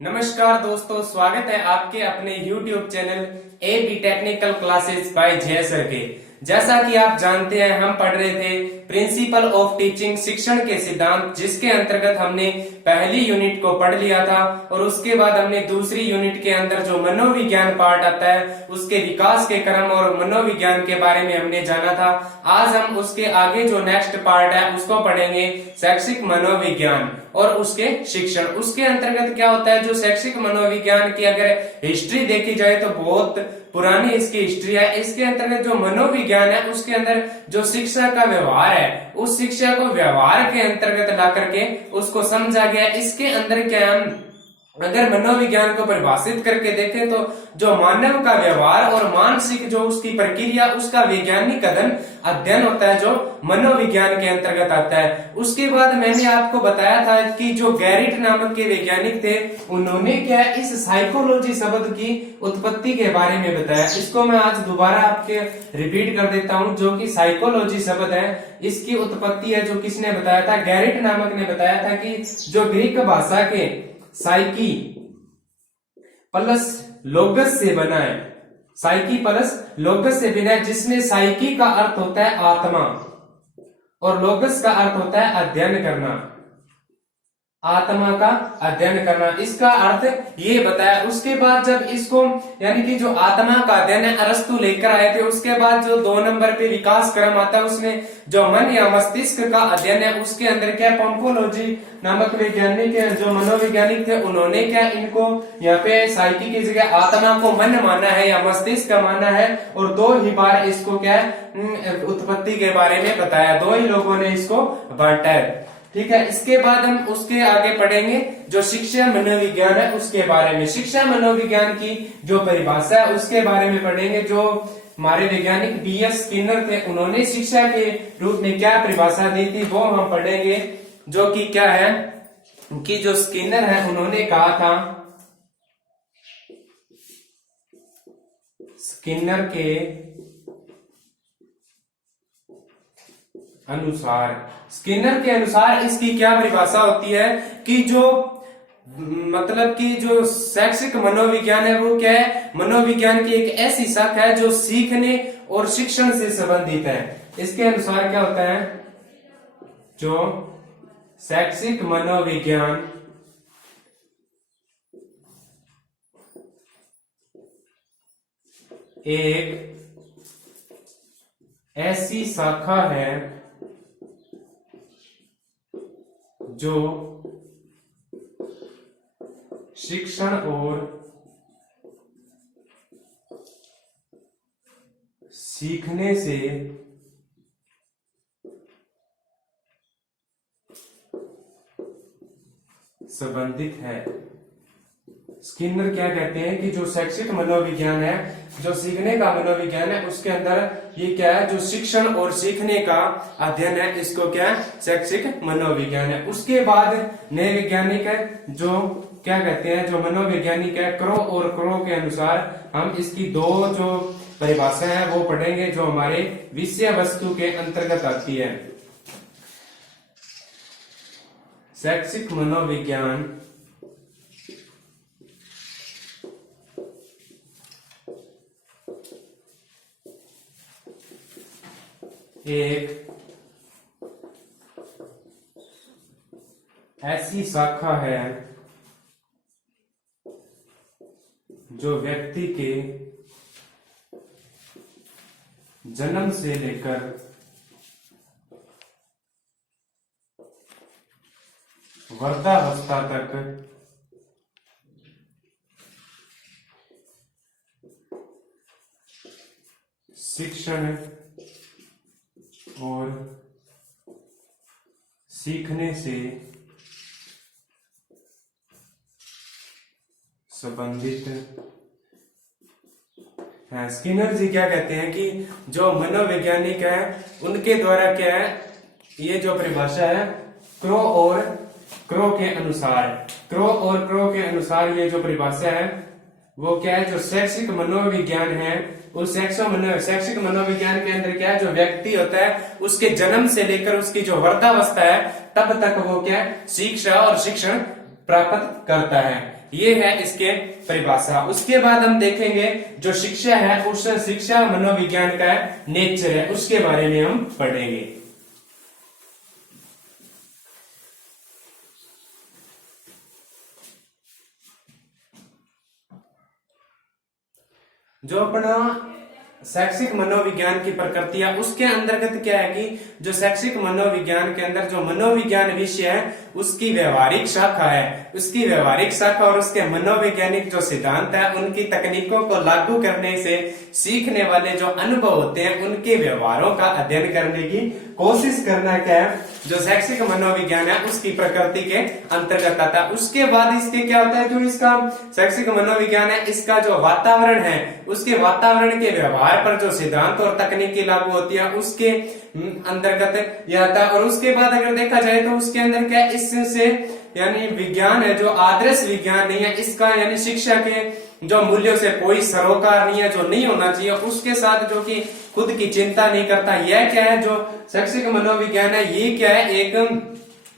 नमस्कार दोस्तों, स्वागत है आपके अपने YouTube channel A B technical classes by Jay sir के। जैसा कि आप जानते हैं, हम पढ़ रहे थे प्रिंसिपल ऑफ टीचिंग, शिक्षण के सिद्धांत, जिसके अंतर्गत हमने पहली यूनिट को पढ़ लिया था और उसके बाद हमने दूसरी यूनिट के अंदर जो मनोविज्ञान पार्ट आता है उसके विकास के क्रम और मनोविज्ञान के बारे में हमने जाना था। आज हम उसके आगे जो नेक्स्ट पार्ट है उसको पढ़ेंगे, शैक्षिक मनोविज्ञान और उसके शिक्षण। उसके अंतर्गत क्या होता है, जो शैक्षिक मनोविज्ञान की अगर हिस्ट्री देखी जाए तो बहुत पुरानी इसकी हिस्ट्री है। इसके अंतर्गत जो मनोविज्ञान है उसके अंदर जो शिक्षा का व्यवहार है, उस शिक्षा को व्यवहार के अंतर्गत ला करके उसको समझा गया। इसके अंदर क्या हम अगर मनोविज्ञान को परिभाषित करके देखें तो जो मानव का व्यवहार और मानसिक जो उसकी प्रक्रिया, उसका वैज्ञानिक अध्ययन होता है जो मनोविज्ञान के अंतर्गत आता है। उसके बाद मैंने आपको बताया था कि जो गैरिट नामक के वैज्ञानिक थे, उन्होंने क्या इस साइकोलॉजी शब्द की उत्पत्ति के बारे में बताया। इसको मैं आज दोबारा आपके रिपीट कर देता हूं। जो कि साइकोलॉजी शब्द है, इसकी उत्पत्ति है जो किसने बताया था, गैरिट नामक ने बताया था कि जो ग्रीक भाषा के साइकी प्लस लोगस से बना है, साइकी प्लस लोगस से बना है, जिसमें साइकी का अर्थ होता है आत्मा और लोगस का अर्थ होता है अध्ययन करना, आत्मा का अध्ययन करना। इसका अर्थ ये बताया। उसके बाद जब इसको यानी कि जो आत्मा का अध्ययन है अरस्तु लेकर आए थे, उसके बाद जो 2 नंबर पे विकास क्रम आता है उसमें जो मन या मस्तिष्क का अध्ययन है उसके अंदर क्या पंपोलॉजी नामक वैज्ञानिक है, जो मनोवैज्ञानिक थे, उन्होंने क्या इनको यहाँ पे साइकी की जगह आत्मा को मन माना है या मस्तिष्क का माना है और 2 ही बार इसको क्या उत्पत्ति के बारे में बताया, 2 ही लोगों ने इसको बांटा है। ठीक है, इसके बाद हम उसके आगे पढ़ेंगे जो शिक्षा मनोविज्ञान है उसके बारे में। शिक्षा मनोविज्ञान की जो परिभाषा है उसके बारे में पढ़ेंगे। जो हमारे वैज्ञानिक B.S. स्किनर थे, उन्होंने शिक्षा के रूप में क्या परिभाषा दी थी वो हम पढ़ेंगे। जो कि क्या है कि जो स्किनर है उन्होंने कहा था, स्किनर के अनुसार इसकी क्या परिभाषा होती है कि जो मतलब कि जो शैक्षिक मनोविज्ञान है वो क्या है, मनोविज्ञान की एक ऐसी शाखा है जो सीखने और शिक्षण से संबंधित है। इसके अनुसार क्या होता है, जो शैक्षिक मनोविज्ञान एक ऐसी शाखा है जो शिक्षण और सीखने से संबंधित है। स्किनर क्या कहते हैं कि जो शैक्षिक मनोविज्ञान है, जो सीखने का मनोविज्ञान है, उसके अंदर ये क्या है, जो शिक्षण और सीखने का अध्ययन है, इसको क्या शैक्षिक मनोविज्ञान है। उसके बाद नए वैज्ञानिक है जो क्या कहते हैं, जो मनोवैज्ञानिक है क्रो और क्रो के अनुसार हम इसकी 2 जो परिभाषा है वो पढ़ेंगे जो हमारे विषय वस्तु के अंतर्गत आती है। शैक्षिक मनोविज्ञान एक ऐसी शाखा है जो व्यक्ति के जन्म से लेकर वृद्धावस्था तक शिक्षण और सीखने से संबंधित है। स्किनर जी क्या कहते हैं कि जो मनोवैज्ञानिक है उनके द्वारा क्या है, ये जो परिभाषा है क्रो और क्रो के अनुसार ये जो परिभाषा है वो क्या है, जो शैक्षिक मनोविज्ञान है उस शैक्षिक मनोविज्ञान के अंदर क्या है, जो व्यक्ति होता है उसके जन्म से लेकर उसकी जो वृद्धावस्था है तब तक वो क्या है, शिक्षा और शिक्षण प्राप्त करता है। ये है इसके परिभाषा। उसके बाद हम देखेंगे जो शिक्षा है, उस शिक्षा मनोविज्ञान का नेचर है, उसके बारे में हम पढ़ेंगे। जो अपना शैक्षिक मनोविज्ञान की प्रकृति है, उसके अंतर्गत क्या है कि जो शैक्षिक मनोविज्ञान के अंदर जो मनोविज्ञान विषय है उसकी व्यवहारिक शाखा है, उसकी व्यवहारिक शाखा और उसके मनोवैज्ञानिक जो सिद्धांत है उनकी तकनीकों को लागू करने से सीखने वाले जो अनुभव होते हैं उनके व्यवहारों का अध्ययन करने की कोशिश करना क्या है, जो शैक्षिक मनोविज्ञान है उसकी प्रकृति के अंतर्गत आता है। उसके बाद इसके क्या होता है, जो इसका शैक्षिक मनोविज्ञान है, इसका जो वातावरण है, उसके वातावरण के व्यवहार पर जो सिद्धांत और तकनीकी लागू होती है उसके अंतर्गत यह आता है। और उसके बाद अगर देखा जाए तो उसके अंदर क्या, इससे यानी विज्ञान है जो आदर्श विज्ञान नहीं है, इसका यानी शिक्षा के जो मूल्यों से कोई सरोकार नहीं है, जो नहीं होना चाहिए, उसके साथ जो कि खुद की चिंता नहीं करता, यह क्या है जो शैक्षिक मनोविज्ञान है, ये क्या है एक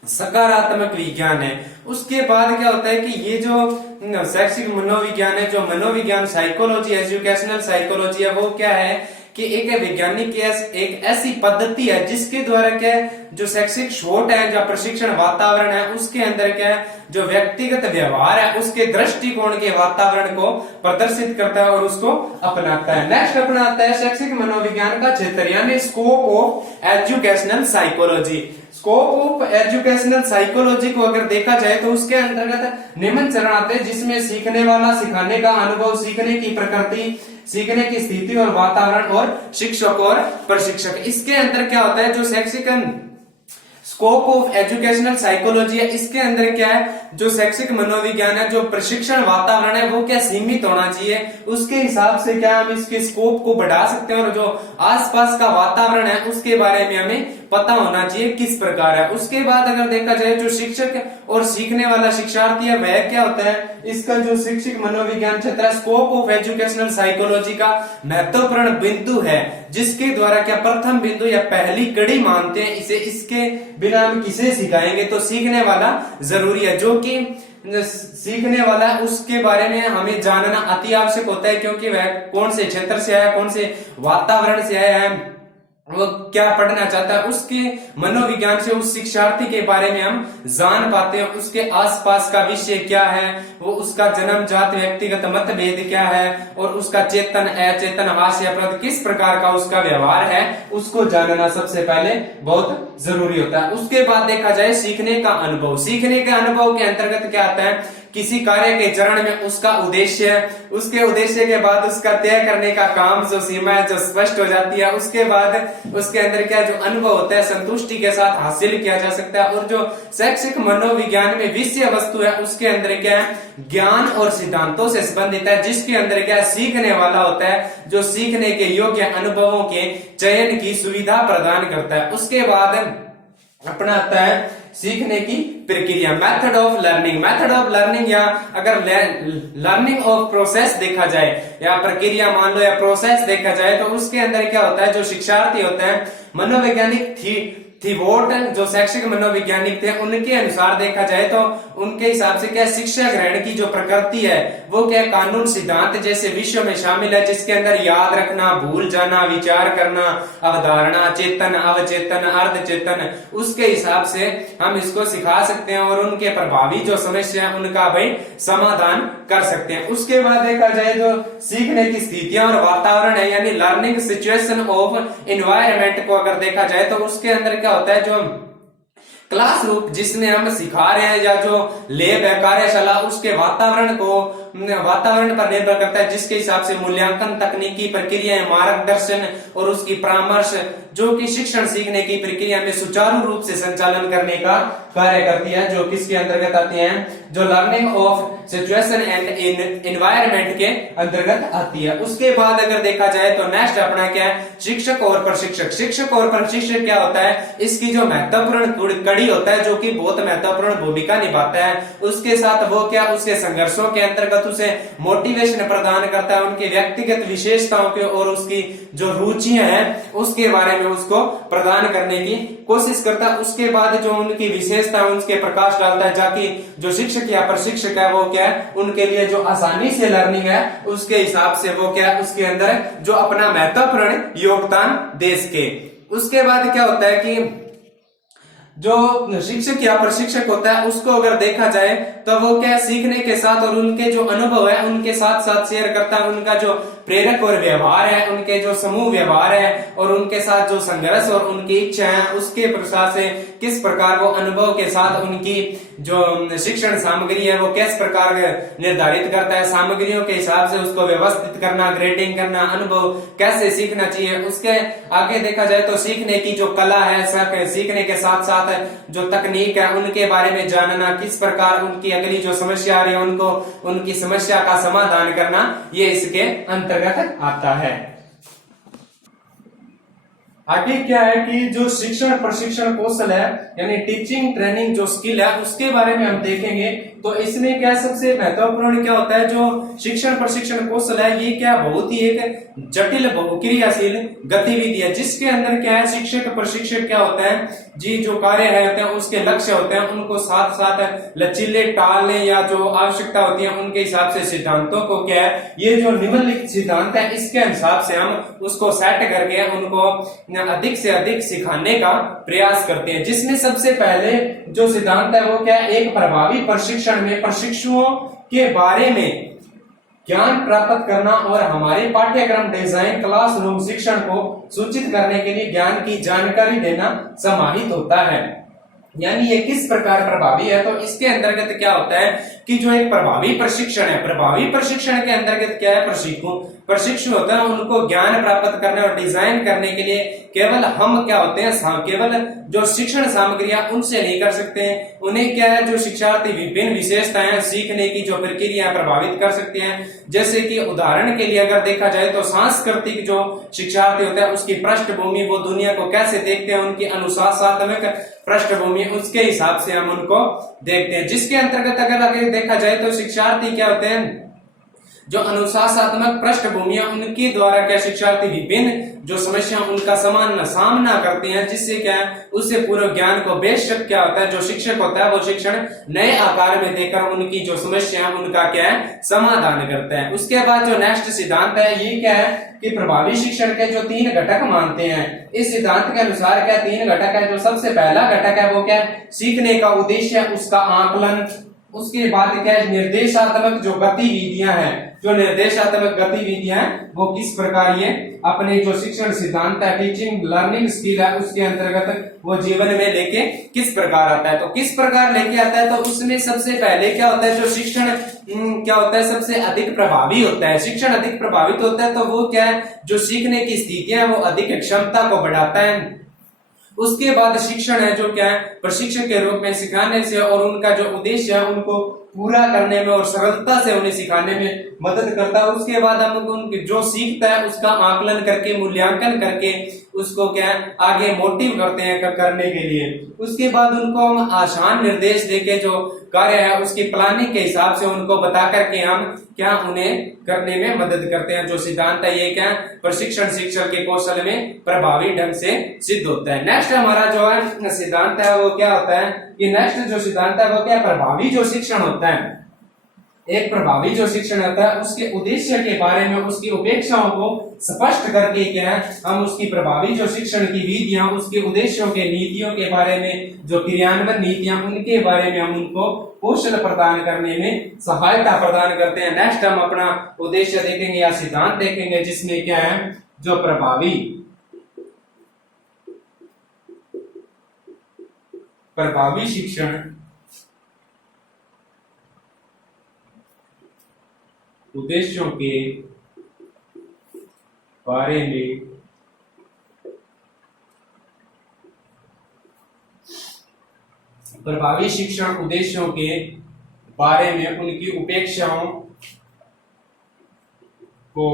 सकारात्मक विज्ञान है। उसके बाद क्या होता है कि ये जो शैक्षिक मनोविज्ञान है, जो मनोविज्ञान साइकोलॉजी, एजुकेशनल साइकोलॉजी है, वो क्या है कि एक वैज्ञानिक एक ऐसी पद्धति है जिसके द्वारा क्या है जो शैक्षिक शोध है, जो प्रशिक्षण वातावरण है, उसके अंदर क्या है जो व्यक्तिगत व्यवहार है उसके दृष्टिकोण के वातावरण को प्रदर्शित करता है और उसको अपनाता है। नेक्स्ट अपनाता है शैक्षिक मनोविज्ञान का क्षेत्र यानी scope of educational psychology. Scope of educational psychology को अगर देखा जाए तो उसके अंतर्गत निम्न चरण आते हैं जिसमें सीखने वाला, सिखाने का अनुभव, सीखने की प्रकृति, सीखने की स्थिति और वातावरण और शिक्षक और प्रशिक्षक। इसके अंदर क्या होता है जो शैक्षिक स्कोप ऑफ एजुकेशनल साइकोलॉजी है, इसके अंदर क्या है जो शैक्षिक मनोविज्ञान है, जो प्रशिक्षण वातावरण है वो क्या सीमित होना चाहिए, उसके हिसाब से क्या हम इसके स्कोप को बढ़ा सकते हैं और जो आसपास का वातावरण है उसके बारे में हमें पता होना चाहिए किस प्रकार है। उसके बाद अगर देखा जाए जो शिक्षक और सीखने वाला शिक्षार्थी है वह क्या होता है, इसका जो शिक्षक मनोविज्ञान क्षेत्र है स्कोप ऑफ एजुकेशनल साइकोलॉजी का महत्वपूर्ण बिंदु है, जिसके द्वारा क्या प्रथम बिंदु या पहली कड़ी मानते हैं इसे, इसके बिना हम किसे सिखाएंगे तो सीखने वाला जरूरी है। जो कि सीखने वाला है उसके बारे में हमें जानना अति आवश्यक होता है, क्योंकि वह कौन से क्षेत्र से आया, कौन से वातावरण से आया है, वो क्या पढ़ना चाहता है, उसके मनोविज्ञान से उस शिक्षार्थी के बारे में हम जान पाते हैं। उसके आसपास का विषय क्या है, वो उसका जन्मजात व्यक्तिगत मतभेद क्या है और उसका चेतन अचेतन हास्यप्रद किस प्रकार का उसका व्यवहार है, उसको जानना सबसे पहले बहुत जरूरी होता है। उसके बाद देखा जाए सीखने का अनुभव। सीखने के अनुभव के अंतर्गत क्या आता है, किसी कार्य के चरण में उसका उद्देश्य, उसके उद्देश्य के बाद उसका तय करने का काम, जो सीमा है जो स्पष्ट हो जाती है, उसके बाद उसके अंदर क्या जो अनुभव होता है संतुष्टि के साथ हासिल किया जा सकता है। और जो शैक्षिक मनोविज्ञान में विषय वस्तु है उसके अंदर क्या है ज्ञान और सिद्धांतों से संबंधित है, जिसके अंदर क्या सीखने वाला होता है जो सीखने के योग्य अनुभवों के चयन की सुविधा प्रदान करता है। उसके बाद अपना आता है सीखने की प्रक्रिया, method of learning. Method of learning या अगर लर्निंग ऑफ प्रोसेस देखा जाए या प्रक्रिया मान लो या प्रोसेस देखा जाए तो उसके अंदर क्या होता है जो शिक्षार्थी होता है मनोवैज्ञानिक थीवोट जो शैक्षिक मनोवैज्ञानिक थे उनके अनुसार देखा जाए तो उनके हिसाब से क्या शिक्षा ग्रहण की जो प्रकृति है वो क्या कानून सिद्धांत जैसे विषयों में शामिल है, जिसके अंदर याद रखना, भूल जाना, विचार करना, अवधारणा, चेतन, अवचेतन, अर्धचेतन, उसके हिसाब से हम इसको सिखा सकते हैं और उनके प्रभावी जो समस्या है उनका भाई समाधान कर सकते हैं। उसके बाद देखा जाए जो सीखने की स्थितियां और वातावरण है यानी लर्निंग सिचुएशन ऑफ एनवायरनमेंट को अगर देखा जाए तो उसके अंदर क्या होता है जो क्लासरूम जिसमें हम सिखा रहे हैं या जो लैब है कार्यशाला उसके वातावरण पर निर्भर करता है, जिसके हिसाब से मूल्यांकन, तकनीकी प्रक्रियाएं, मार्गदर्शन और उसकी परामर्श जो कि शिक्षण सीखने की प्रक्रिया में सुचारू रूप से संचालन करने का कार्य करती है, जो किसके अंतर्गत आती हैं जो learning of situation and environment के अंतर्गत आती है। उसके बाद अगर देखा जाए तो नेक्स्ट अपना क्या है शिक्षक और प्रशिक्षक। शिक्षक और प्रशिक्षक क्या होता है, इसकी जो महत्वपूर्ण कड़ी होता है जो कि बहुत महत्वपूर्ण भूमिका निभाता है, उसके साथ वो क्या उसके संघर्षों के अंतर्गत साथ उसे मोटिवेशन प्रदान करता है, उनकी व्यक्तिगत विशेषताओं के और उसकी जो रुचियां हैं उसके बारे में उसको प्रदान करने की कोशिश करता है। उसके बाद जो उनकी विशेषता है उसके प्रकाश डालता है, ताकि जो शिक्षक या प्रशिक्षक है वो क्या है उनके लिए जो आसानी से लर्निंग है उसके हिसाब से वो क्या है उसके अंदर जो अपना महत्वपूर्ण योगदान दे सके। उसके बाद क्या होता है कि जो शिक्षक या प्रशिक्षक होता है उसको अगर देखा जाए तो वो क्या सीखने के साथ और उनके जो अनुभव है उनके साथ साथ शेयर करता है, उनका जो प्रेरक और व्यवहार है, उनके जो समूह व्यवहार है और उनके साथ जो संघर्ष और उनकी इच्छा है उसके प्रसार से किस प्रकार वो अनुभव के साथ उनकी जो शिक्षण सामग्री है वो किस प्रकार निर्धारित करता है, सामग्रियों के हिसाब से उसको व्यवस्थित करना, ग्रेडिंग करना, अनुभव कैसे सीखना चाहिए। उसके आगे देखा जाए तो सीखने की जो कला है, सीखने के साथ साथ जो तकनीक है उनके बारे में जानना, किस प्रकार उनकी अगली जो समस्या आ रही है उनको उनकी समस्या का समाधान करना, ये इसके अंतर्गत आता है। आगे क्या है कि जो शिक्षण प्रशिक्षण कौशल है यानी टीचिंग ट्रेनिंग जो स्किल है उसके बारे में हम देखेंगे। तो इसमें क्या सबसे महत्वपूर्ण क्या होता है, जो शिक्षण प्रशिक्षण कौशल है ये क्या बहुत ही एक जटिल बहुक्रियाशील गतिविधि है, जिसके अंदर क्या है शिक्षक प्रशिक्षक क्या होता है जी जो कार्य है होते हैं उसके लक्ष्य होते हैं उनको साथ साथ लचीले टालने या जो आवश्यकता होती है उनके हिसाब से सिद्धांतों को क्या है ये जो निम्नलिखित सिद्धांत है इसके हिसाब से हम उसको सेट करके उनको अधिक से अधिक सिखाने का प्रयास करते हैं। जिसमें सबसे पहले जो सिद्धांत है वो क्या है, एक प्रभावी प्रशिक्षण में प्रशिक्षुओं के बारे में ज्ञान प्राप्त करना और हमारे पाठ्यक्रम डिजाइन क्लासरूम शिक्षण को सूचित करने के लिए ज्ञान की जानकारी देना समाहित होता है। यानी ये किस प्रकार प्रभावी है, तो इसके अंतर्गत क्या होता है कि जो एक प्रभावी प्रशिक्षण है, प्रभावी प्रशिक्षण के अंतर्गत क्या है प्रशिक्षु होता है उनको ज्ञान प्राप्त करने और डिजाइन करने के लिए केवल हम क्या होते हैं केवल जो शिक्षण सामग्रियां उनसे नहीं कर सकते हैं, उन्हें क्या है जो शिक्षार्थी विभिन्न विशेषताएं सीखने की जो प्रक्रिया प्रभावित कर सकते हैं। जैसे कि उदाहरण के लिए अगर देखा जाए तो सांस्कृतिक जो शिक्षार्थी होता है उसकी पृष्ठभूमि, वो दुनिया को कैसे देखते हैं, उनकी अनुशासनात्मक पृष्ठभूमि, उसके हिसाब से हम उनको देखते हैं। जिसके अंतर्गत अगर देखा जाए तो शिक्षार्थी क्या होते हैं जो अनुशासनात्मक पृष्ठभूमियां उनके द्वारा क्या शिक्षार्थी विभिन्न जो समस्या उनका सामना करते हैं, जिससे क्या है उससे पूर्व ज्ञान को बेशक क्या होता है जो शिक्षक होता है वो शिक्षण नए आकार में देकर उनकी जो समस्या उनका क्या है समाधान करता है। उसके बाद जो नेक्स्ट सिद्धांत है ये क्या है कि प्रभावी शिक्षण के जो 3 घटक मानते हैं। इस सिद्धांत के अनुसार क्या 3 घटक है। जो सबसे पहला घटक है वो क्या सीखने का उद्देश्य, उसका आकलन। उसके बाद क्या है निर्देशात्मक जो गतिविधियां हैं, जो निर्देशात्मक गतिविधियां हैं वो किस प्रकार ये अपने जो शिक्षण सिद्धांत है टीचिंग लर्निंग स्किल है उसके अंतर्गत वो जीवन में लेके किस प्रकार आता है। तो किस प्रकार लेके आता है तो उसमें सबसे पहले क्या होता है जो शिक्षण क्या होता है सबसे अधिक प्रभावी होता है, शिक्षण अधिक प्रभावित होता है तो वो क्या है जो सीखने की स्थितियां वो अधिक क्षमता को बढ़ाता है। उसके बाद शिक्षण है जो क्या है प्रशिक्षक के रूप में सिखाने से और उनका जो उद्देश्य है उनको पूरा करने में और सरलता से उन्हें सिखाने में मदद करता है। उसके बाद हम उनके जो सीखता है उसका आकलन करके मूल्यांकन करके उसको क्या है आगे मोटिव करते हैं करने के लिए। उसके बाद उनको हम आसान निर्देश देके जो कार्य है उसकी प्लानिंग के हिसाब से उनको बता करके हम क्या उन्हें करने में मदद करते हैं। जो सिद्धांत है ये क्या प्रशिक्षण शिक्षण के कौशल में प्रभावी ढंग से सिद्ध होता है। नेक्स्ट हमारा जो है सिद्धांत है वो क्या होता है कि नेक्स्ट जो सिद्धांत है वो क्या प्रभावी जो शिक्षण होता है। एक प्रभावी जो शिक्षण होता है उसके उद्देश्य के बारे में उसकी उपेक्षाओं को स्पष्ट करके क्या है हम उसकी प्रभावी जो शिक्षण की विधियां उसके उद्देश्यों के नीतियों के बारे में जो क्रियान्वयन नीतियां उनके बारे में हम उनको कौशल प्रदान करने में सहायता प्रदान करते हैं। नेक्स्ट हम अपना उद्देश्य देखेंगे या सिद्धांत देखेंगे जिसमें क्या है जो प्रभावी शिक्षण उद्देश्यों के बारे में प्रभावी शिक्षण उद्देश्यों के बारे में उनकी उपेक्षाओं को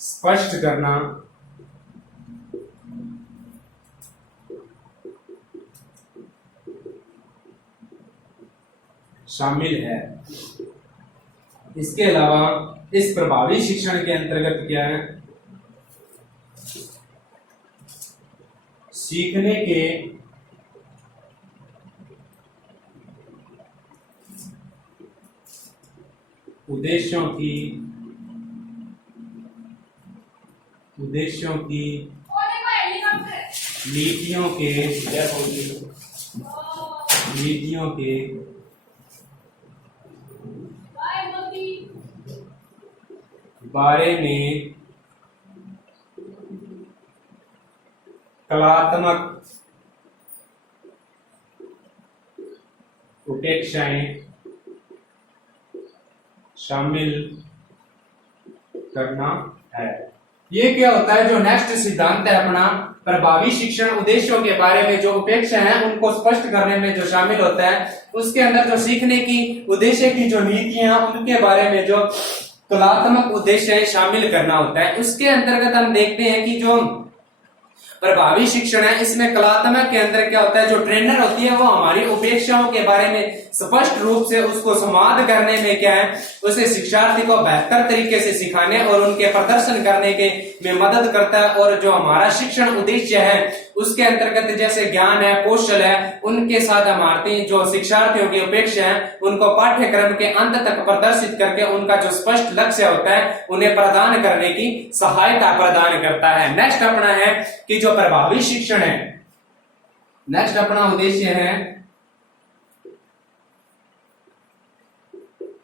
स्पष्ट करना शामिल है। इसके अलावा इस प्रभावी शिक्षण के अंतर्गत क्या है, सीखने के उद्देश्यों की नीतियों के बारे में कलात्मक उपेक्षाएं शामिल करना है। ये क्या होता है, जो नेक्स्ट सिद्धांत है अपना प्रभावी शिक्षण उद्देश्यों के बारे में जो उपेक्षा है उनको स्पष्ट करने में जो शामिल होता है, उसके अंदर जो सीखने की उद्देश्य की जो नीतियां उनके बारे में जो कलात्मक उद्देश्य शामिल करना होता है। उसके अंतर्गत हम देखते हैं कि जो प्रभावी शिक्षण है इसमें कलात्मक के अंदर क्या होता है, जो ट्रेनर होती है वो हमारी उपेक्षाओं के बारे में स्पष्ट रूप से उसको संवाद करने में क्या है, उसे शिक्षार्थी को बेहतर तरीके से सिखाने और उनके प्रदर्शन करने के में मदद करता है। और जो हमारा शिक्षण उद्देश्य है उसके अंतर्गत जैसे ज्ञान है, कौशल है, उनके साथ हमारे जो शिक्षार्थियों की अपेक्षा है उनको पाठ्यक्रम के अंत तक प्रदर्शित करके उनका जो स्पष्ट लक्ष्य होता है उन्हें प्रदान करने की सहायता प्रदान करता है। नेक्स्ट अपना है कि जो प्रभावी शिक्षण है, नेक्स्ट अपना उद्देश्य है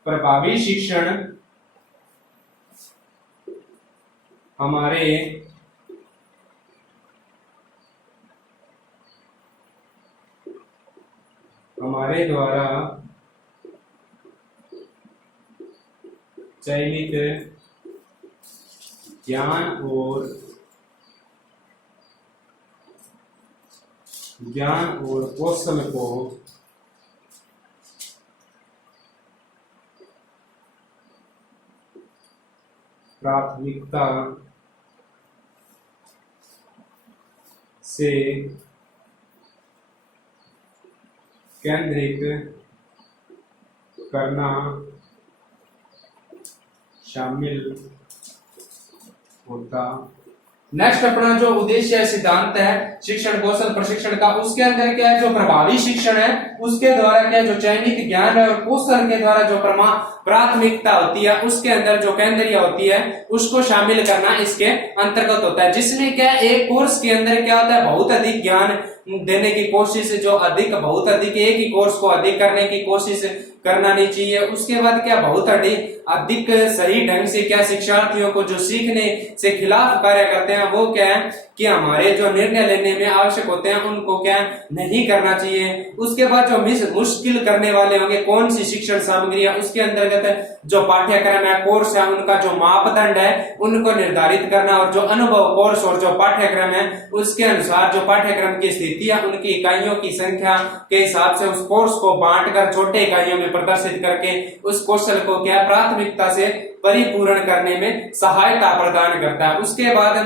प्रभावी शिक्षण हमारे द्वारा चयनित ज्ञान और कौशल को प्राथमिकता से केंद्रित करना शामिल होता। नेक्स्ट अपना जो उद्देश्य है, सिद्धांत है शिक्षण कौशल प्रशिक्षण का, उसके अंदर क्या है, जो प्रभावी शिक्षण है उसके द्वारा क्या है, जो चयनित ज्ञान और कौशल के द्वारा जो प्राथमिकता होती है उसके अंदर जो केंद्रीय होती है उसको शामिल करना इसके अंतर्गत होता है। जिसमें क्या एक कोर्स के अंदर क्या होता है, बहुत अधिक ज्ञान देने की कोशिश, जो बहुत अधिक एक ही कोर्स को अधिक करने की कोशिश करना नहीं चाहिए। उसके बाद क्या बहुत अधिक सही ढंग से क्या शिक्षार्थियों को जो सीखने से खिलाफ कार्य करते हैं वो क्या है कि हमारे जो निर्णय लेने में आवश्यक होते हैं उनको क्या नहीं करना चाहिए। उसके बाद जो मुश्किल करने वाले होंगे कौन सी शिक्षण सामग्री है, उसके अंतर्गत जो पाठ्यक्रम है, कोर्स है, उनका जो मापदंड है उनको निर्धारित करना और जो अनुभव कोर्स और जो पाठ्यक्रम है उसके अनुसार जो पाठ्यक्रम की स्थिति है उनकी इकाइयों की संख्या के हिसाब से उस कोर्स को बांटकर छोटे इकाइयों में प्रदर्शित करके उस कौशल को क्या प्राथमिकता से परिपूर्ण करने में सहायता प्रदान करता है। उसके बाद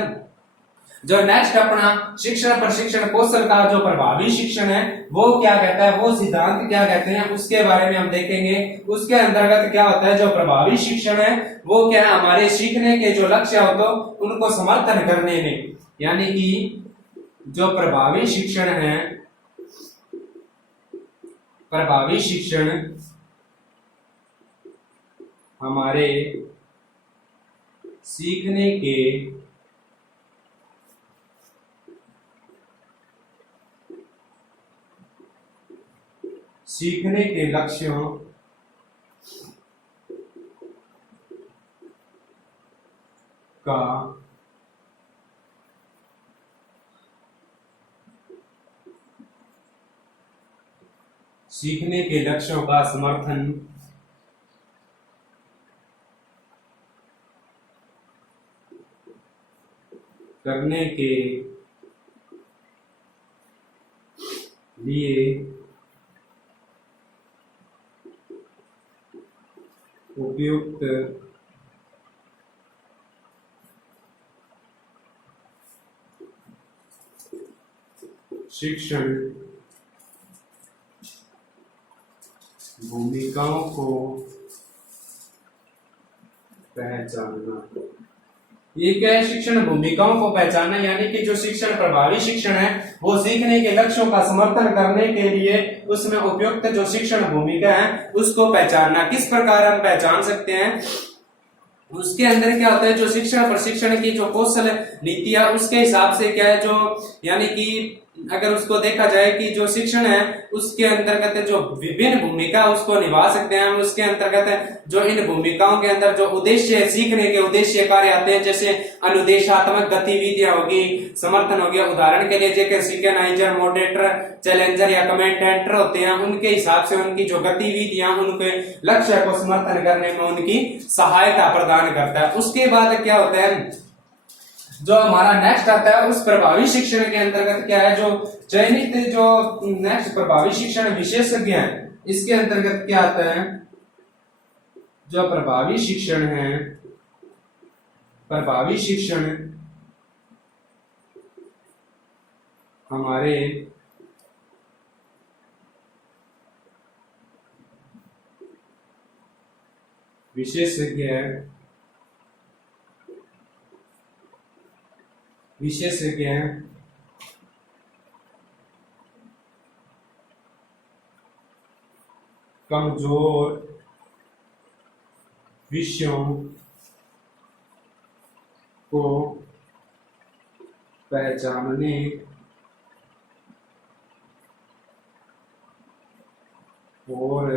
जो नेक्स्ट अपना शिक्षण प्रशिक्षण कौशल का जो प्रभावी शिक्षण है वो क्या कहता है, वो सिद्धांत क्या कहते हैं उसके बारे में हम देखेंगे। उसके अंतर्गत क्या होता है, जो प्रभावी शिक्षण है वो क्या है, हमारे सीखने के जो लक्ष्य हो तो उनको समर्थन करने में, यानी कि जो प्रभावी शिक्षण है, प्रभावी शिक्षण हमारे सीखने के लक्ष्यों का समर्थन करने के लिए उपयुक्त शिक्षण भूमिकाओं को पहचानना। ये क्या है? शिक्षण भूमिकाओं को पहचानना, यानी कि जो शिक्षण प्रभावी शिक्षण है वो सीखने के लक्ष्यों का समर्थन करने के लिए उसमें उपयुक्त जो शिक्षण भूमिका है उसको पहचानना। किस प्रकार हम पहचान सकते हैं? उसके अंदर क्या होता है, जो शिक्षण प्रशिक्षण की जो कौशल नीतियां उसके हिसाब से क्या है, जो यानी कि अगर उसको देखा जाए कि जो शिक्षण है उसके अंतर्गत जो विभिन्न भूमिका उसको निभा सकते हैं हम। उसके अंतर्गत जो इन भूमिकाओं के अंदर जो उद्देश्य सीखने के उद्देश्य कार्य आते हैं, जैसे अनुदेशात्मक गतिविधियां होगी, समर्थन हो गया। उदाहरण के लिए जैसे सिंक्रोनाइजर, मॉडरेटर, चैलेंजर या कमेंटेटर होते हैं, उनके हिसाब से उनकी जो गतिविधियां उनके लक्ष्य को समर्थन करने में उनकी सहायता प्रदान करता है। उसके बाद क्या होता है, जो हमारा नेक्स्ट आता है उस प्रभावी शिक्षण के अंतर्गत क्या है, जो चयनित जो नेक्स्ट प्रभावी शिक्षण विशेषज्ञ है, इसके अंतर्गत क्या आता है, जो प्रभावी शिक्षण है, प्रभावी शिक्षण हमारे विशेषज्ञ कमजोर विषयों को पहचानने और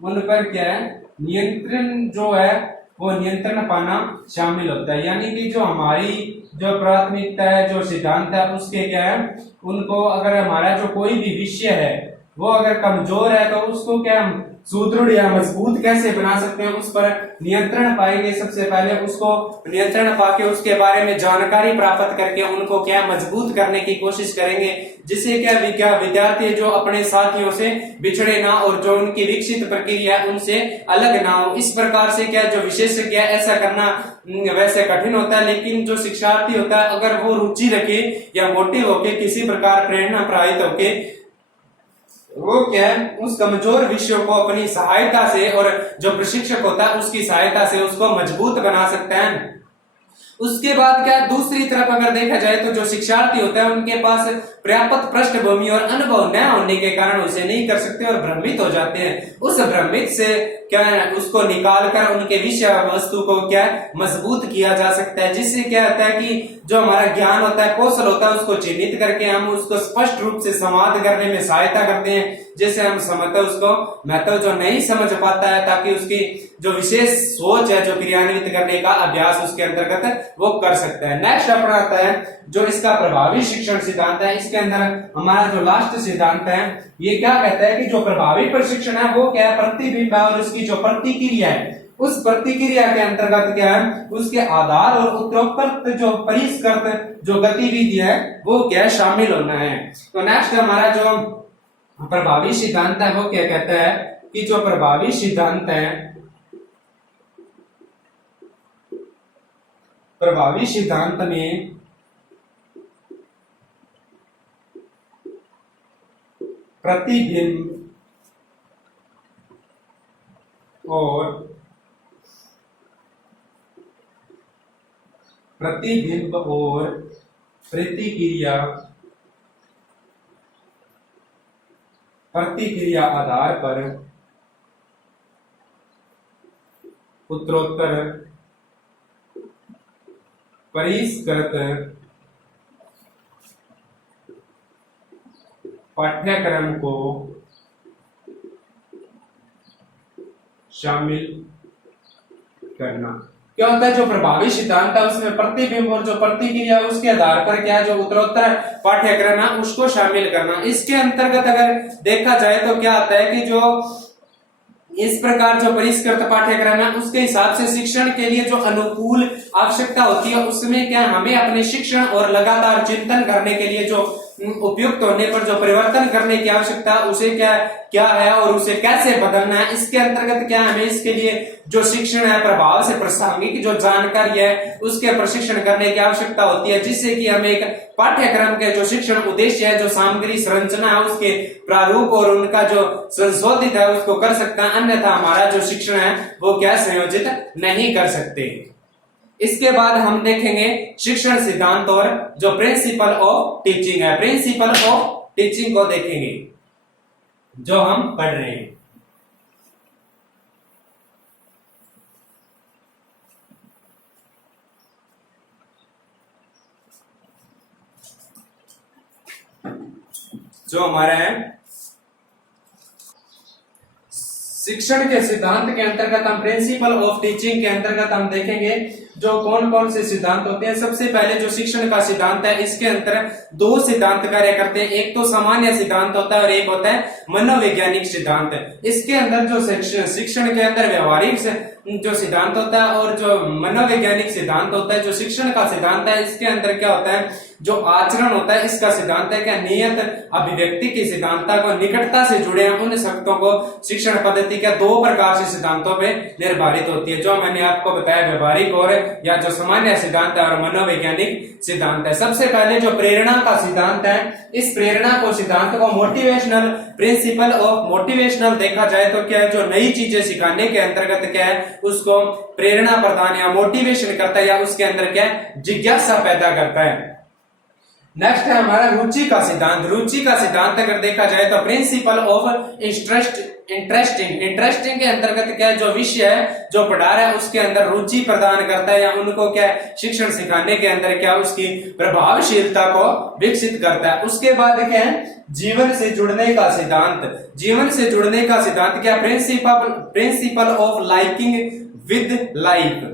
उन पर क्या है, नियंत्रण जो है वो नियंत्रण पाना शामिल होता है। यानी कि जो हमारी जो प्राथमिकता है, जो सिद्धांत है, उसके क्या है, उनको अगर हमारा जो कोई भी विषय है वो अगर कमजोर है तो उसको क्या हम सुदृढ़ या मजबूत कैसे बना सकते हैं, उस पर नियंत्रण पाएंगे। सबसे पहले उसको नियंत्रण पाके उसके बारे में जानकारी प्राप्त करके उनको क्या मजबूत करने की कोशिश करेंगे, जिससे क्या विद्यार्थी जो अपने साथियों से बिछड़े ना और जो उनकी विकसित प्रक्रिया उनसे अलग ना हो। इस प्रकार से क्या जो विशेषज्ञ ऐसा करना वैसे कठिन होता है, लेकिन जो शिक्षार्थी होता है अगर वो रुचि रखे या मोटिव होके किसी प्रकार प्रेरणा प्राप्त होके वो क्या है उस कमजोर विषयों को अपनी सहायता से और जो प्रशिक्षक होता है उसकी सहायता से उसको मजबूत बना सकते हैं। उसके बाद क्या दूसरी तरफ अगर देखा जाए तो जो शिक्षार्थी होता है उनके पास पर्याप्त पृष्ठभूमि और अनुभव न होने के कारण उसे नहीं कर सकते और भ्रमित हो जाते हैं। उस भ्रमित से क्या है उसको निकाल कर उनके विषय वस्तु को क्या मजबूत किया जा सकता है, जिससे क्या होता है कि जो हमारा ज्ञान होता है, कौशल होता है, उसको चिन्हित करके हम उसको स्पष्ट रूप से संवाद करने में सहायता करते हैं, जैसे हम समझते हैं उसको महत्व जो नहीं समझ पाता है, ताकि उसकी जो विशेष सोच है जो क्रियान्वित करने का अभ्यास उसके अंतर्गत वो कर सकता है। नेक्स्ट अपना आता है जो इसका प्रभावी शिक्षण सिद्धांत है। इसके अंदर हमारा जो लास्ट सिद्धांत है ये क्या कहता है कि जो प्रभावी प्रशिक्षण है वो क्या है, प्रतिबिंब और उसकी जो प्रतिक्रिया है, उस प्रतिक्रिया के अंतर्गत क्या है उसके आधार और उत्तरोत्तर जो परिष्कृत जो गतिविधि है वो क्या शामिल होना है। तो नेक्स्ट हमारा जो प्रभावी सिद्धांत है वो क्या कहता है कि जो प्रभावी सिद्धांत है, प्रभावी सिद्धांत में प्रतिबिंब और प्रतिक्रिया आधार पर उत्तरोत्तर परिष्कृत पाठ्यक्रम को शामिल करना। क्या होता है जो प्रभावी सिद्धांत है उसमें प्रतिबिंब और जो प्रतिक्रिया उसके आधार पर क्या है जो उत्तरोत्तर पाठ्यक्रम है उसको शामिल करना। इसके अंतर्गत अगर देखा जाए तो क्या आता है कि जो इस प्रकार जो परिष्कृत पाठ्यक्रम है उसके हिसाब से शिक्षण के लिए जो अनुकूल आवश्यकता होती है उसमें क्या हमें अपने शिक्षण और लगातार चिंतन करने के लिए जो उपयुक्त होने पर जो परिवर्तन करने की आवश्यकता उसे क्या है और उसे कैसे बदलना है। इसके अंतर्गत क्या हमें इसके लिए जो शिक्षण है प्रभाव से प्रासंगिक जो जानकारी है उसके प्रशिक्षण करने की आवश्यकता होती है, जिससे कि हम एक पाठ्यक्रम के जो शिक्षण उद्देश्य है, जो सामग्री संरचना है, उसके प्रारूप और उनका जो संशोधित है उसको कर सकता है, अन्यथा हमारा जो शिक्षण है वो क्या संयोजित नहीं कर सकते। इसके बाद हम देखेंगे शिक्षण सिद्धांत और जो प्रिंसिपल ऑफ टीचिंग है, प्रिंसिपल ऑफ टीचिंग को देखेंगे जो हम पढ़ रहे हैं। जो हमारा है शिक्षण के सिद्धांत के अंतर्गत हम प्रिंसिपल ऑफ टीचिंग के अंतर्गत हम देखेंगे जो कौन कौन से सिद्धांत होते हैं। सबसे पहले जो शिक्षण का सिद्धांत है, इसके अंतर दो सिद्धांत कार्य करते हैं, एक तो सामान्य सिद्धांत होता है और एक होता है मनोवैज्ञानिक सिद्धांत। इसके अंदर जो शिक्षण के अंदर व्यवहारिक जो सिद्धांत होता है और जो मनोवैज्ञानिक सिद्धांत होता है, जो शिक्षण का सिद्धांत है इसके अंदर क्या होता है, जो आचरण होता है इसका सिद्धांत है क्या नियत अभिव्यक्ति की सिद्धांतता को निकटता से जुड़े हैं उन शब्दों को शिक्षण पद्धति के दो प्रकार से सिद्धांतों पे निर्धारित होती है, जो मैंने आपको बताया व्यवहारिक और या जो सामान्य सिद्धांत है और मनोवैज्ञानिक सिद्धांत है। सबसे पहले जो प्रेरणा का सिद्धांत है, इस प्रेरणा को सिद्धांत को मोटिवेशनल प्रिंसिपल ऑफ मोटिवेशनल देखा जाए तो क्या है, जो नई चीजें सिखाने के अंतर्गत क्या है उसको प्रेरणा प्रदान या मोटिवेशन करता है या उसके अंदर क्या है जिज्ञासा पैदा करता है। नेक्स्ट है हमारा रुचि का सिद्धांत। रुचि का सिद्धांत अगर देखा जाए तो प्रिंसिपल ऑफ इंटरेस्टिंग के अंतर्गत क्या है, जो विषय है जो पढ़ा रहा है उसके अंदर रुचि प्रदान करता है या उनको क्या है शिक्षण सिखाने के अंदर क्या उसकी प्रभावशीलता को विकसित करता है। उसके बाद क्या है जीवन से जुड़ने का सिद्धांत। जीवन से जुड़ने का सिद्धांत क्या, principle of liking with life.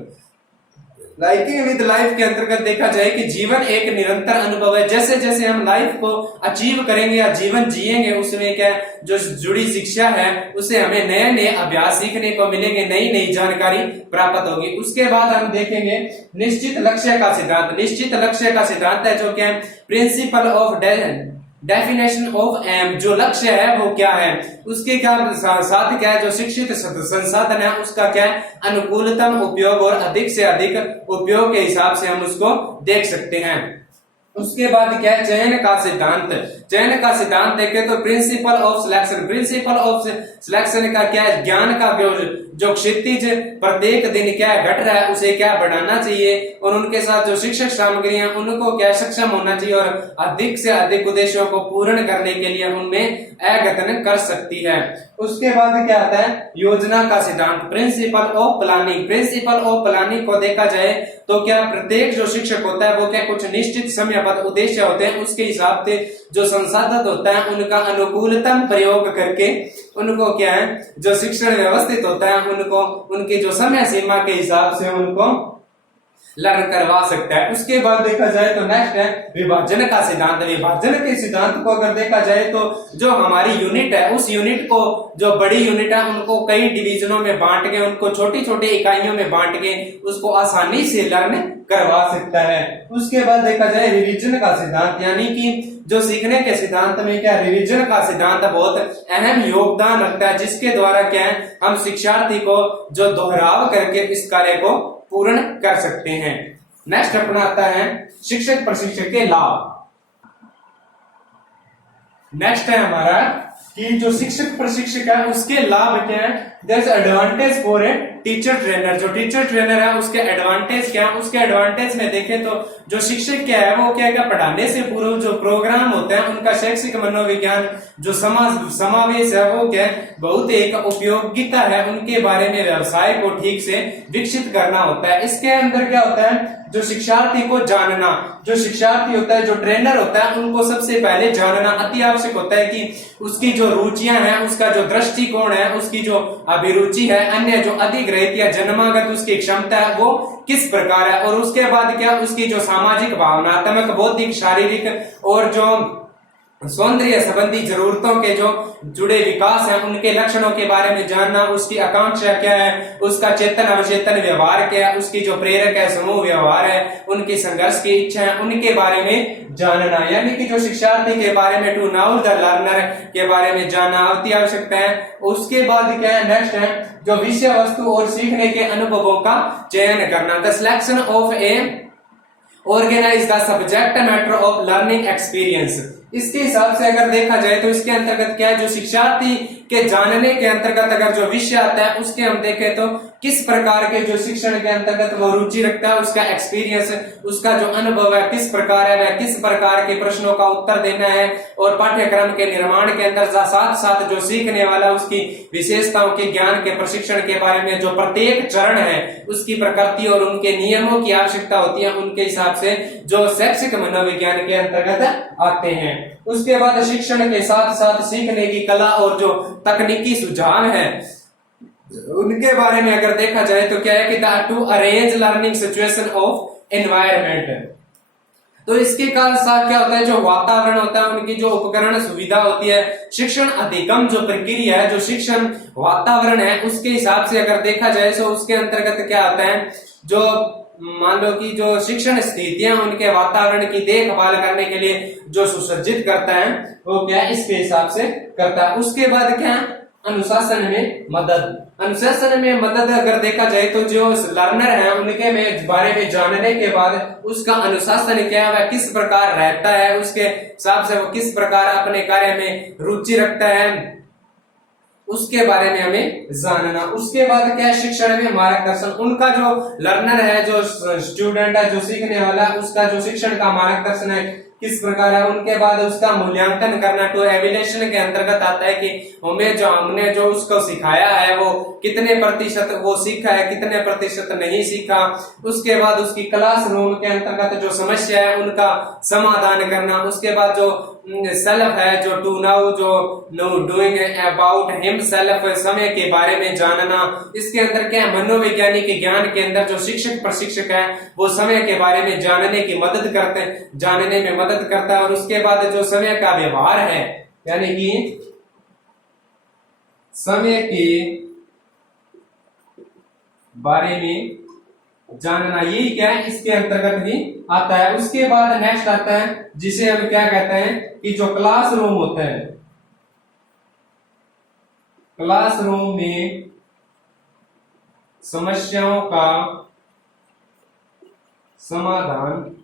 Liking with life के अंतर्गत देखा जाए कि जीवन एक निरंतर अनुभव है, जैसे जैसे हम लाइफ को अचीव करेंगे या जीवन जिएंगे उसमें क्या जो जुड़ी शिक्षा है उसे हमें नए नए अभ्यास सीखने को मिलेंगे, नई नई जानकारी प्राप्त होगी। उसके बाद हम देखेंगे निश्चित लक्ष्य का सिद्धांत। निश्चित लक्ष्य का सिद्धांत है जो क्या principle of definition of aim, जो लक्ष्य है वो क्या है, उसके क्या साथ क्या है जो शिक्षित संसाधन है उसका क्या है अनुकूलतम उपयोग और अधिक से अधिक उपयोग के हिसाब से हम उसको देख सकते हैं। उसके बाद क्या है चयन का सिद्धांत। चयन का सिद्धांत देखें तो principle of selection. Principle of selection का क्या है ज्ञान का जो क्षितिज प्रत्येक दिन क्या घट रहा है उसे क्या बढ़ाना चाहिए और उनके साथ जो शिक्षक सामग्री है उनको क्या सक्षम होना चाहिए और अधिक से अधिक उद्देश्यों को पूर्ण करने के लिए उनमें अद्यतन कर सकती है। उसके बाद क्या आता है योजना का सिद्धांत। Principle of planning. Principle of planning को देखा जाए तो क्या प्रत्येक जो शिक्षक होता है वो क्या कुछ निश्चित समयबद्ध उद्देश्य होते हैं, उसके हिसाब से जो संसाधन होता है उनका अनुकूलतम प्रयोग करके उनको क्या है जो शिक्षण व्यवस्थित होता है उनको उनकी जो समय सीमा के हिसाब से उनको लर्न करवा सकता है। उसके बाद देखा जाए तो नेक्स्ट है विभाजन का सिद्धांत। विभाजन के सिद्धांत को अगर देखा जाए तो जो हमारी यूनिट है उस यूनिट को जो बड़ी यूनिट है उनको कई डिवीजनों में बांट के उनको छोटी छोटी इकाइयों में बांट के उसको आसानी से लर्न करवा सकता है। उसके बाद देखा जाए रिवीजन का सिद्धांत, यानी कि जो सीखने के सिद्धांत में क्या रिवीजन का सिद्धांत बहुत अहम योगदान रखता है, जिसके द्वारा क्या है हम शिक्षार्थी को जो दोहराव करके इस कार्य को पूर्ण कर सकते हैं। नेक्स्ट अपना आता है शिक्षक प्रशिक्षक के लाभ। नेक्स्ट है हमारा कि जो शिक्षक प्रशिक्षक है उसके लाभ क्या है। There is advantage for a teacher trainer. जो टीचर ट्रेनर है उसके एडवांटेज क्या है, उसके एडवांटेज में देखें तो जो शिक्षक क्या है वो क्या पढ़ाने से पूर्व जो प्रोग्राम होते हैं उनका शैक्षिक मनोविज्ञान जो समावेश है वो क्या बहुत एक उपयोगिता है, उनके बारे में व्यवसाय को ठीक से विकसित करना होता है। इसके अंदर क्या होता है जो शिक्षार्थी को जानना, जो शिक्षार्थी होता है जो ट्रेनर होता है उनको सबसे पहले जानना अति आवश्यक होता है कि उसकी जो रुचियां हैं, उसका जो दृष्टिकोण है, उसकी जो अभिरुचि है, अन्य जो अधिग्रहित या जन्मागत उसकी क्षमता है वो किस प्रकार है, और उसके बाद क्या उसकी जो सामाजिक भावनात्मक बौद्धिक शारीरिक और जो सौंदर्य संबंधी जरूरतों के जो जुड़े विकास है उनके लक्षणों के बारे में जानना, उसकी आकांक्षा क्या है, उसका चेतन अवचेतन व्यवहार क्या है, उसकी जो प्रेरक है समूह व्यवहार है, उनकी संघर्ष की इच्छा है, उनके बारे में जानना, यानी कि जो शिक्षार्थी के बारे में टू नाउ द लर्नर के बारे में जानना अति आवश्यकता है। उसके बाद क्या है नेक्स्ट है जो विषय वस्तु और सीखने के अनुभवों का चयन करना, the selection of a organize the subject matter of learning experience. इसके हिसाब से अगर देखा जाए तो इसके अंतर्गत क्या है, जो शिक्षार्थी के जानने के अंतर्गत अगर जो विषय आता है उसके हम देखें तो किस प्रकार के जो शिक्षण के अंतर्गत वो रुचि रखता है, उसका एक्सपीरियंस, उसका जो अनुभव है किस प्रकार है, वह किस प्रकार के प्रश्नों का उत्तर देना है, और पाठ्यक्रम के निर्माण के अंदर साथ साथ जो सीखने वाला उसकी विशेषताओं के ज्ञान के प्रशिक्षण के बारे में जो प्रत्येक चरण है उसकी प्रकृति और उनके नियमों की आवश्यकता होती है, उनके हिसाब से जो शैक्षिक मनोविज्ञान के अंतर्गत आते हैं। उसके बाद शिक्षण के साथ साथ सीखने की कला और जो तकनीकी सुझाव है उनके बारे में अगर देखा जाए तो क्या है कि to arrange learning situation of environment. तो इसके साथ क्या होता है, जो वातावरण होता है, उनकी जो उपकरण सुविधा होती है, शिक्षण अधिगम जो प्रक्रिया है, जो शिक्षण वातावरण है उसके हिसाब से अगर देखा जाए तो उसके अंतर्गत क्या होता है, जो मान लो कि जो शिक्षण स्थितियां उनके वातावरण की देखभाल करने के लिए जो सुसज्जित करता है वो क्या है, इसके हिसाब से करता है। उसके बाद क्या है, अनुशासन में मदद। अनुशासन में मदद अगर देखा जाए तो जो लर्नर है उनके में बारे में जानने के बाद उसका अनुशासन क्या है, वह किस प्रकार रहता है, उसके हिसाब से वो किस प्रकार अपने कार्य में रुचि रखता है, उसके बारे में हमें जानना। उसके बाद क्या है, शिक्षण में मार्गदर्शन। उनका जो लर्नर है, जो स्टूडेंट है, जो सीखने वाला है, उसका जो शिक्षण का मार्गदर्शन है किस प्रकार है। उनके बाद उसका मूल्यांकन करना, टू एवेल्यूएशन के अंतर्गत आता है कि हमने जो उसको सिखाया है वो कितने प्रतिशत वो सीखा है, कितने प्रतिशत नहीं सीखा। उसके बाद उसकी क्लासरूम के अंतर्गत जो समस्या है उनका समाधान करना। उसके बाद जो सेल्फ है, जो टू नाउ, जो नो डूइंग अबाउट हिमसेल्फ, समय के बारे में जानना। इसके अंदर क्या है, मनोवैज्ञानिक ज्ञान के अंदर जो शिक्षक प्रशिक्षक है वो समय के बारे में जानने की मदद करते हैं, जानने में मदद करता है। और उसके बाद जो समय का व्यवहार है, यानी कि समय के बारे में जानना, यही क्या है, इसके अंतर्गत भी आता है। उसके बाद नेक्स्ट आता है जिसे हम क्या कहते हैं कि जो क्लासरूम होता है, क्लासरूम में समस्याओं का समाधान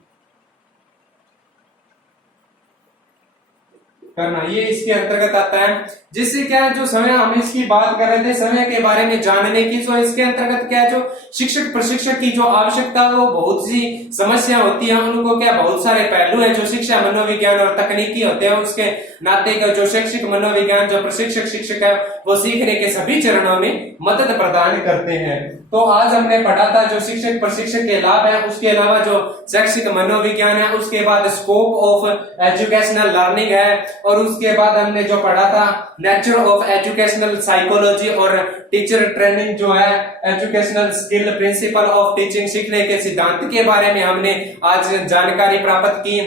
करना, ये इसके अंतर्गत आता है। जिससे क्या है, जो समय हम इसकी बात कर रहे थे समय के बारे में जानने की, तो इसके अंतर्गत क्या है, जो शिक्षक प्रशिक्षक की जो आवश्यकता है वो बहुत सी समस्या होती है, उनको क्या बहुत सारे पहलू है जो शिक्षा मनोविज्ञान और तकनीकी होते हैं। उसके नाते का जो शैक्षिक मनोविज्ञान जो प्रशिक्षक शिक्षक है वो सीखने के सभी चरणों में मदद प्रदान करते हैं। तो आज हमने पढ़ा था जो शिक्षक प्रशिक्षक के लाभ है, उसके अलावा जो शैक्षिक मनोविज्ञान है, उसके बाद स्कोप ऑफ एजुकेशनल लर्निंग है, और उसके बाद हमने जो पढ़ा था नेचर ऑफ एजुकेशनल साइकोलॉजी और टीचर ट्रेनिंग जो है educational skill, principle of teaching, सीखने के सिद्धांत के बारे में हमने आज जानकारी प्राप्त की।